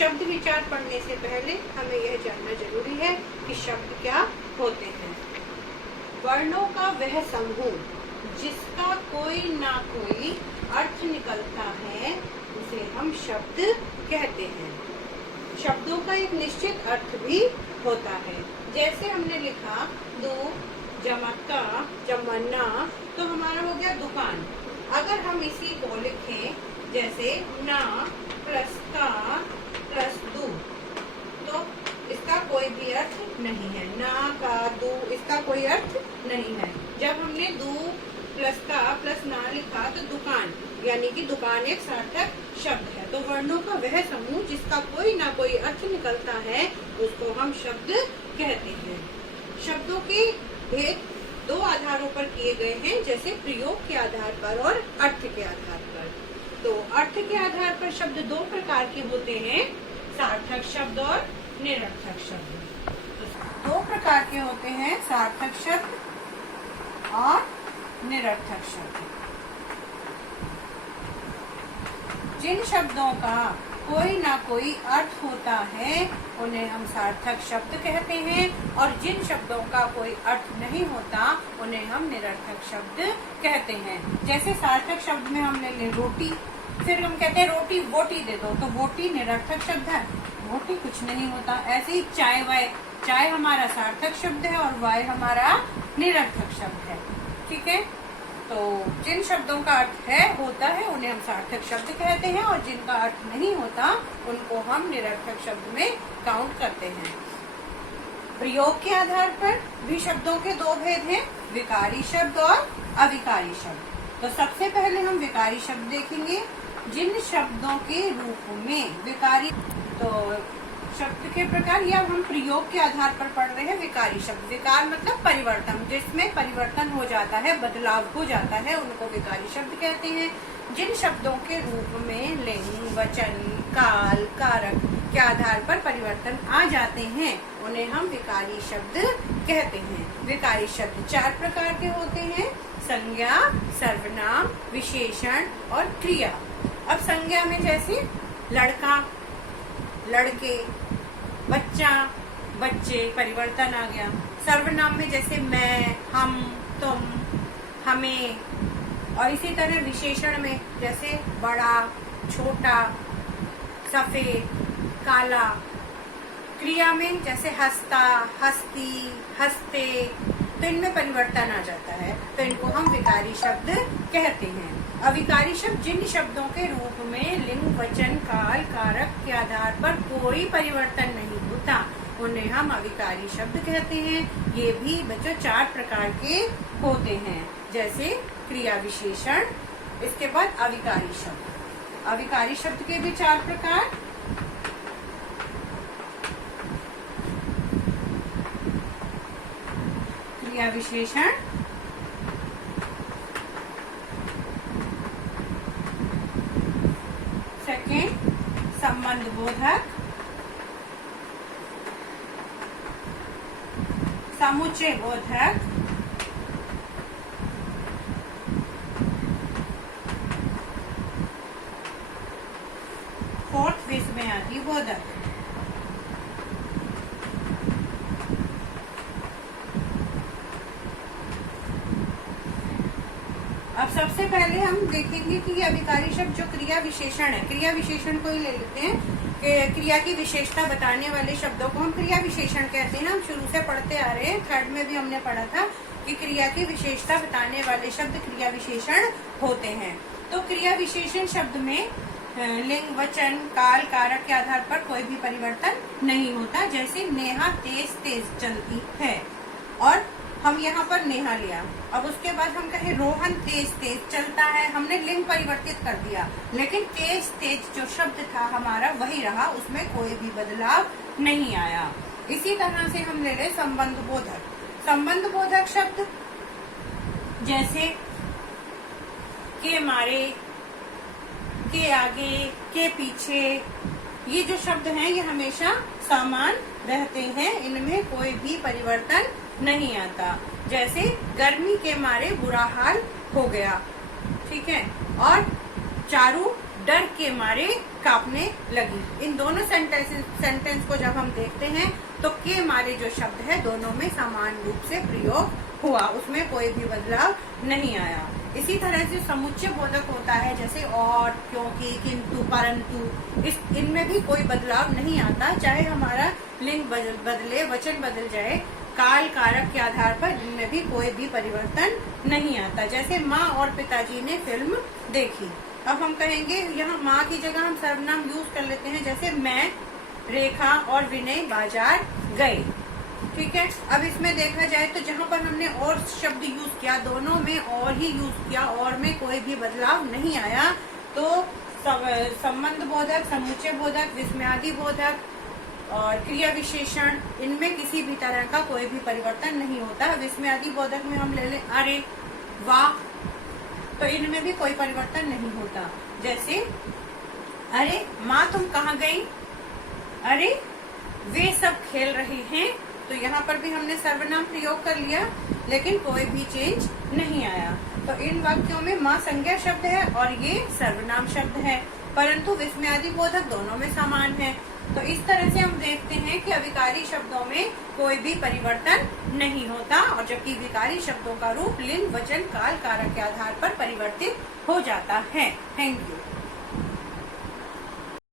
शब्द विचार पढ़ने से पहले हमें यह जानना जरूरी है कि शब्द क्या होते हैं। वर्णों का वह समूह जिसका कोई ना कोई अर्थ निकलता है उसे हम शब्द कहते हैं। शब्दों का एक निश्चित अर्थ भी होता है। जैसे हमने लिखा दो जमा का जमना, तो हमारा हो गया दुकान। अगर हम इसी को लिखें जैसे ना प्लस का प्लस दू, तो इसका कोई भी अर्थ नहीं है। ना का दू, इसका कोई अर्थ नहीं है। जब हमने दू प्लस का प्लस ना लिखा तो दुकान, यानी कि दुकान एक सार्थक शब्द है। तो वर्णों का वह समूह जिसका कोई ना कोई अर्थ निकलता है उसको हम शब्द कहते हैं। शब्दों के भेद दो आधारों पर किए गए हैं, जैसे प्रयोग के आधार पर और अर्थ के आधार पर। तो अर्थ के आधार पर शब्द दो प्रकार के होते हैं, सार्थक शब्द और निरर्थक शब्द। तो दो प्रकार के होते हैं, सार्थक शब्द और निरर्थक शब्द। जिन शब्दों का कोई ना कोई अर्थ होता है उन्हें हम सार्थक शब्द कहते हैं, और जिन शब्दों का कोई अर्थ नहीं होता उन्हें हम निरर्थक शब्द कहते हैं। जैसे सार्थक शब्द में हम ले लें रोटी, फिर हम कहते हैं रोटी वोटी दे दो, तो वोटी निरर्थक शब्द है, वोटी कुछ नहीं होता। ऐसे ही चाय वाय, चाय हमारा सार्थक शब्द है और वाय हमारा निरर्थक शब्द है। ठीक है, तो जिन शब्दों का अर्थ है होता है उन्हें हम सार्थक शब्द कहते हैं, और जिनका अर्थ नहीं होता उनको हम निरर्थक शब्द में काउंट करते हैं। प्रयोग के आधार पर भी शब्दों के दो भेद हैं, विकारी शब्द और अविकारी शब्द। तो सबसे पहले हम विकारी शब्द देखेंगे। जिन शब्दों के रूप में विकारी, तो शब्द के प्रकार, या हम प्रयोग के आधार पर पढ़ रहे हैं विकारी शब्द। विकार मतलब परिवर्तन, जिसमें परिवर्तन हो जाता है, बदलाव हो जाता है, उनको विकारी शब्द कहते हैं। जिन शब्दों के रूप में लिंग, वचन, काल, कारक के आधार पर परिवर्तन आ जाते हैं उन्हें हम विकारी शब्द कहते हैं। विकारी शब्द चार प्रकार के होते हैं, संज्ञा, सर्वनाम, विशेषण और क्रिया। अब संज्ञा में जैसे लड़का, लड़के, बच्चा, बच्चे, परिवर्तन आ गया। सर्वनाम में जैसे मैं, हम, तुम, हमें, और इसी तरह विशेषण में जैसे बड़ा, छोटा, सफेद, काला। क्रिया में जैसे हंसता, हंसती, हंसते, तो इनमें परिवर्तन आ जाता है, तो इनको हम विकारी शब्द कहते हैं। अविकारी शब्द जिन शब्दों के रूप में लिंग, वचन, काल, कारक के आधार पर कोई परिवर्तन नहीं होता उन्हें हम अविकारी शब्द कहते हैं। ये भी बच्चों चार प्रकार के होते हैं, जैसे क्रिया विशेषण, इसके बाद अविकारी शब्द। अविकारी शब्द के भी चार प्रकार, क्रिया विशेषण, सेकेंड संबंध बोधक, समुच्चय बोधक, फोर्थ विस्मयादि बोधक। अब सबसे पहले हम देखेंगे कि ये अविकारी शब्द जो क्रिया विशेषण है, क्रिया विशेषण को ही ले लेते हैं। क्रिया की विशेषता बताने वाले शब्दों को हम क्रिया विशेषण कहते हैं। हम शुरू से पढ़ते आ रहे हैं, थर्ड में भी हमने पढ़ा था कि क्रिया की विशेषता बताने वाले शब्द क्रिया विशेषण होते हैं। तो क्रिया विशेषण शब्द में लिंग, वचन, काल, कारक के आधार पर कोई भी परिवर्तन नहीं होता। जैसे नेहा तेज तेज चलती है, और हम यहाँ पर नेहा लिया। अब उसके बाद हम कहे रोहन तेज तेज चलता है, हमने लिंग परिवर्तित कर दिया, लेकिन तेज तेज जो शब्द था हमारा वही रहा, उसमें कोई भी बदलाव नहीं आया। इसी तरह से हम ले रहे संबंध बोधक। संबंध बोधक शब्द जैसे के मारे, के आगे, के पीछे, ये जो शब्द हैं ये हमेशा समान रहते हैं, इनमें कोई भी परिवर्तन नहीं आता। जैसे गर्मी के मारे बुरा हाल हो गया, ठीक है, और चारू डर के मारे कांपने लगी। इन दोनों सेंटेंस को जब हम देखते हैं तो के मारे जो शब्द है दोनों में समान रूप से प्रयोग हुआ, उसमें कोई भी बदलाव नहीं आया। इसी तरह से समुच्चय बोधक होता है, जैसे और, क्योंकि, किंतु, परंतु, इनमें भी कोई बदलाव नहीं आता, चाहे हमारा लिंग बदले, वचन बदल जाए, काल कारक के आधार पर इनमें भी कोई भी परिवर्तन नहीं आता। जैसे माँ और पिताजी ने फिल्म देखी। अब हम कहेंगे यहाँ माँ की जगह हम सर्वनाम यूज कर लेते हैं, जैसे मैं, रेखा और विनय बाजार गए। ठीक है, अब इसमें देखा जाए तो जहाँ पर हमने और शब्द यूज किया, दोनों में और ही यूज किया, और में कोई भी बदलाव नहीं आया। तो संबंध बोधक, समुच्चय बोधक, विस्मयादि बोधक और क्रिया विशेषण, इनमें किसी भी तरह का कोई भी परिवर्तन नहीं होता। विस्मयादि बोधक में हम ले लें अरे, वाह, तो इनमें भी कोई परिवर्तन नहीं होता। जैसे अरे माँ तुम कहाँ गई, अरे वे सब खेल रहे हैं, तो यहाँ पर भी हमने सर्वनाम प्रयोग कर लिया, लेकिन कोई भी चेंज नहीं आया। तो इन वाक्यों में माँ संज्ञा शब्द है और ये सर्वनाम शब्द है, परंतु विस्मयादि बोधक दोनों में समान है। तो इस तरह से हम देखते हैं कि अविकारी शब्दों में कोई भी परिवर्तन नहीं होता, और जबकि विकारी शब्दों का रूप लिंग, वचन, काल, कारक के आधार पर परिवर्तित हो जाता है। Thank you.